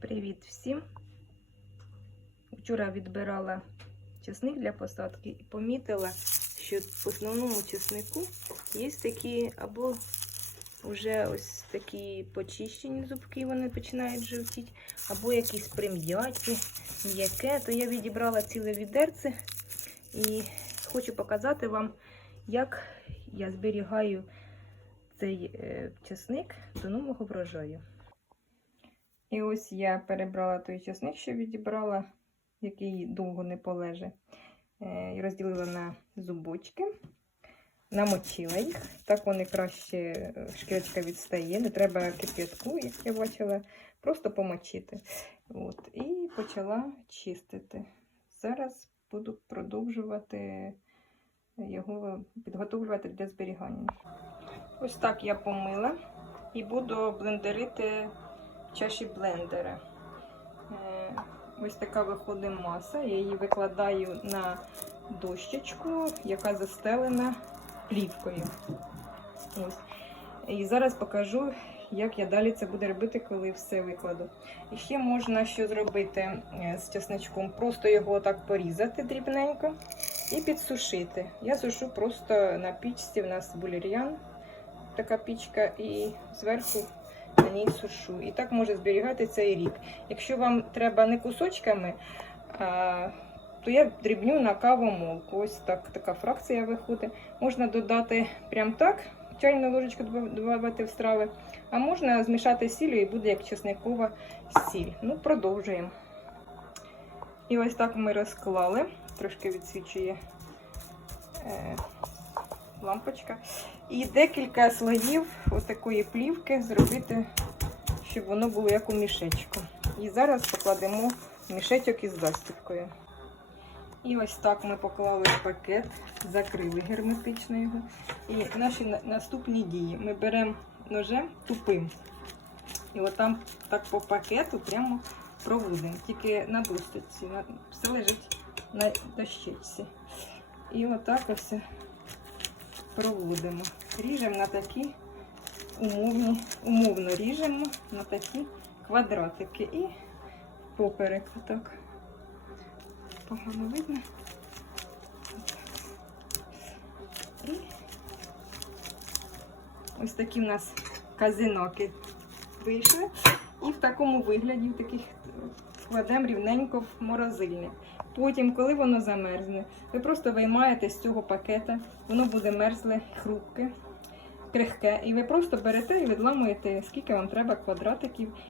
Привіт всім! Вчора відбирала чесник для посадки і помітила, що в основному чеснику є такі або вже ось такі почищені зубки, вони починають жовтіти, або якісь прим'яті, м'яке. То я відібрала ціле відерце і хочу показати вам, як я зберігаю цей е, чесник до нового врожаю. І ось я перебрала той часник, що відібрала, який довго не полеже. І розділила на зубочки, намочила їх. Так вони краще е, шкірочка відстає. Не треба кип'ятку, як я бачила, просто помочити. От. І почала чистити. Зараз буду продовжувати його підготовлювати для зберігання. Ось так я помила і буду блендерити чаші блендера. Е, Ось така виходить маса. Я її викладаю на дощечку, яка застелена плівкою. Ось. І зараз покажу, як я далі це буду робити, коли все викладу. І ще можна що зробити е, з чесничком. Просто його так порізати дрібненько і підсушити. Я сушу просто на пічці, в нас булір'ян, така пічка, і зверху на ній сушу. І так може зберігати цей рік. Якщо вам треба не кусочками, то я дрібню на кавомолку. Ось так, така фракція виходить. Можна додати прям так, чайну ложечку додавати в страви, а можна змішати сіллю і буде як чесникова сіль. Ну, продовжуємо. І ось так ми розклали, трошки відсвічує е, лампочка. І декілька слоїв ось такої плівки зробити, щоб воно було як у мішечку. І зараз покладемо мішечок із застібкою. І ось так ми поклали пакет, закрили герметично його. І наші наступні дії. Ми беремо ножем тупим. І отам так по пакету прямо проводимо. Тільки на досточці. На- Все лежить на дощечці. І отак ось проводимо. Ріжемо на такі умовні, умовно ріжемо на такі квадратики і поперек отак. Погано видно. І ось такі в нас казиноки вийшли. І в такому вигляді, в таких складемо рівненько в морозильник. Потім, коли воно замерзне, ви просто виймаєте з цього пакета, воно буде мерзле, хрупке, крихке. І ви просто берете і відламуєте, скільки вам треба квадратиків.